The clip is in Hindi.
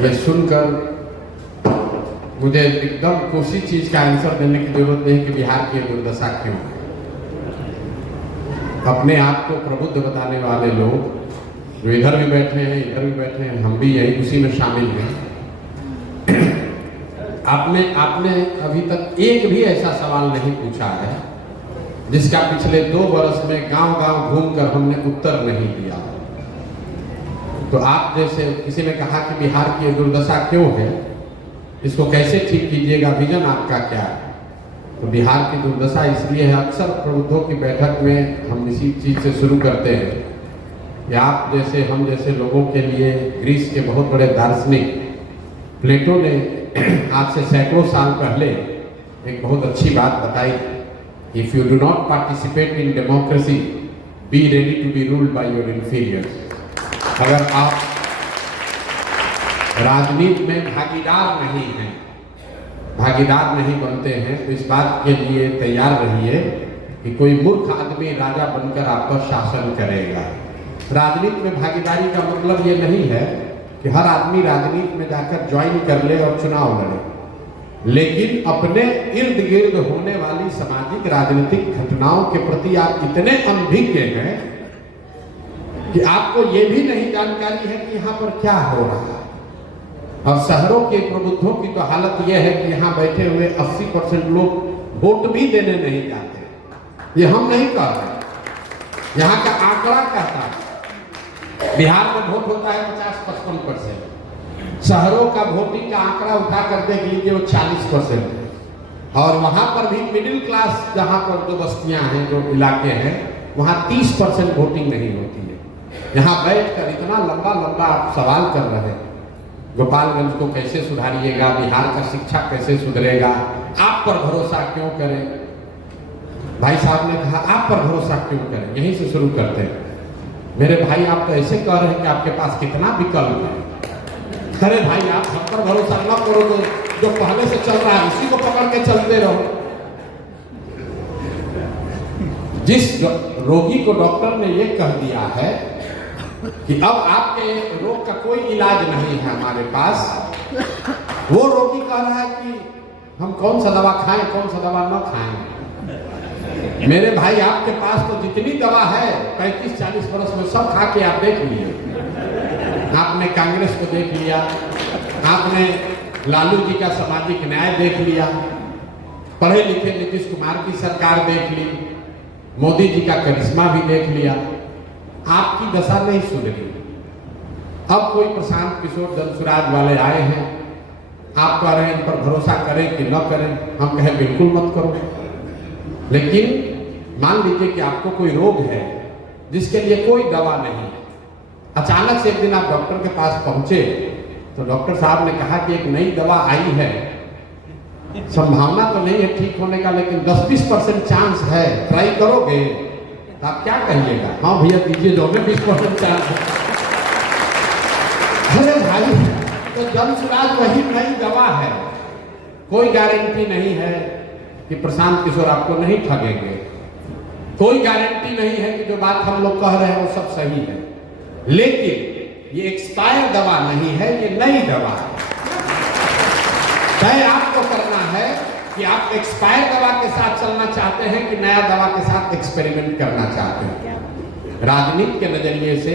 ये सुनकर मुझे एकदम उसी चीज का आंसर देने की जरूरत नहीं कि बिहार की दुर्दशा क्यों है। अपने आप को प्रबुद्ध बताने वाले लोग जो इधर भी बैठे हैं, इधर भी बैठे हैं, हम भी यही उसी में शामिल हैं। आपने अभी तक एक भी ऐसा सवाल नहीं पूछा है जिसका पिछले 2 वर्ष में गांव-गांव घूमकर हमने उत्तर नहीं दिया। तो आप जैसे किसी ने कहा कि बिहार की दुर्दशा क्यों है, इसको कैसे ठीक कीजिएगा, विजन आपका क्या है? तो बिहार की दुर्दशा इसलिए है, अक्सर प्रबुद्धों की बैठक में हम इसी चीज से शुरू करते हैं कि आप जैसे हम जैसे लोगों के लिए ग्रीस के बहुत बड़े दार्शनिक प्लेटो ने आज से सैकड़ों साल पहले एक बहुत अच्छी बात बताई, if you do not participate in democracy be ready to be ruled by your inferiors. अगर आप राजनीति में भागीदार नहीं बनते हैं तो इस बात के लिए तैयार रहिए कि कोई मूर्ख आदमी राजा बनकर आप पर शासन करेगा। राजनीति में भागीदारी का मतलब ये नहीं है कि हर आदमी राजनीति में जाकर ज्वाइन कर ले और चुनाव लड़े, लेकिन अपने इर्द गिर्द होने वाली सामाजिक राजनीतिक घटनाओं के प्रति आप इतने अनभिज्ञ हैं कि आपको ये भी नहीं जानकारी है कि यहाँ पर क्या हो रहा है। और शहरों के प्रबुद्धों की तो हालत यह है कि यहाँ बैठे हुए 80% लोग वोट भी देने नहीं जाते। ये हम नहीं कह रहे, यहाँ का आंकड़ा कहता है। बिहार में वोट होता है 50-55%, शहरों का वोटिंग का आंकड़ा उठा कर देख लीजिए वो 40% है। और वहां पर भी मिडिल क्लास जहां पर जो बस्तियां हैं, जो इलाके हैं, वहां 30% वोटिंग नहीं होती है। यहाँ बैठकर इतना लंबा लंबा आप सवाल कर रहे हैं, गोपालगंज को कैसे सुधारिएगा, बिहार का शिक्षा कैसे सुधरेगा, आप पर भरोसा क्यों करें। भाई साहब ने कहा आप पर भरोसा क्यों करें, यहीं से शुरू करते हैं। मेरे भाई आप तो ऐसे कह रहे हैं कि आपके पास कितना विकल्प है। अरे भाई आप हम पर भरोसा न करो तो जो पहले से चल रहा है उसी को पकड़ के चलते रहो। जिस रोगी को डॉक्टर ने ये कह दिया है कि अब आपके रोग का कोई इलाज नहीं है हमारे पास, वो रोगी कह रहा है कि हम कौन सा दवा खाएं, कौन सा दवा न खाएं। मेरे भाई आपके पास तो जितनी दवा है 35-40 वर्ष में सब खा के आप देख लिए। आपने कांग्रेस को देख लिया, आपने लालू जी का सामाजिक न्याय देख लिया, पढ़े लिखे नीतीश कुमार की सरकार देख ली, मोदी जी का करिश्मा भी देख लिया। आपकी दशा नहीं सुधरी। अब कोई प्रशांत किशोर जनसुराज वाले आए हैं, आप कह रहे हैं इन पर भरोसा करें कि न करें। हम कहें बिल्कुल मत करो। लेकिन मान लीजिए कि आपको कोई रोग है जिसके लिए कोई दवा नहीं है, अचानक से एक दिन आप डॉक्टर के पास पहुंचे तो डॉक्टर साहब ने कहा कि एक नई दवा आई है, संभावना तो नहीं है ठीक होने का, लेकिन 10-20% चांस है, ट्राई करोगे? तो आप क्या कहिएगा? हाँ भैया दीजिए, जो में 20% चांस है। अरे भाई तो जनसुराज वही नई दवा है, कोई गारंटी नहीं है कि प्रशांत किशोर आपको नहीं ठगेंगे, कोई गारंटी नहीं है कि जो बात हम लोग कह रहे हैं वो सब सही है। लेकिन ये एक्सपायर दवा नहीं है, ये नई दवा है। तय आपको करना है कि आप एक्सपायर दवा के साथ चलना चाहते हैं कि नया दवा के साथ एक्सपेरिमेंट करना चाहते हैं। राजनीति के नजरिए से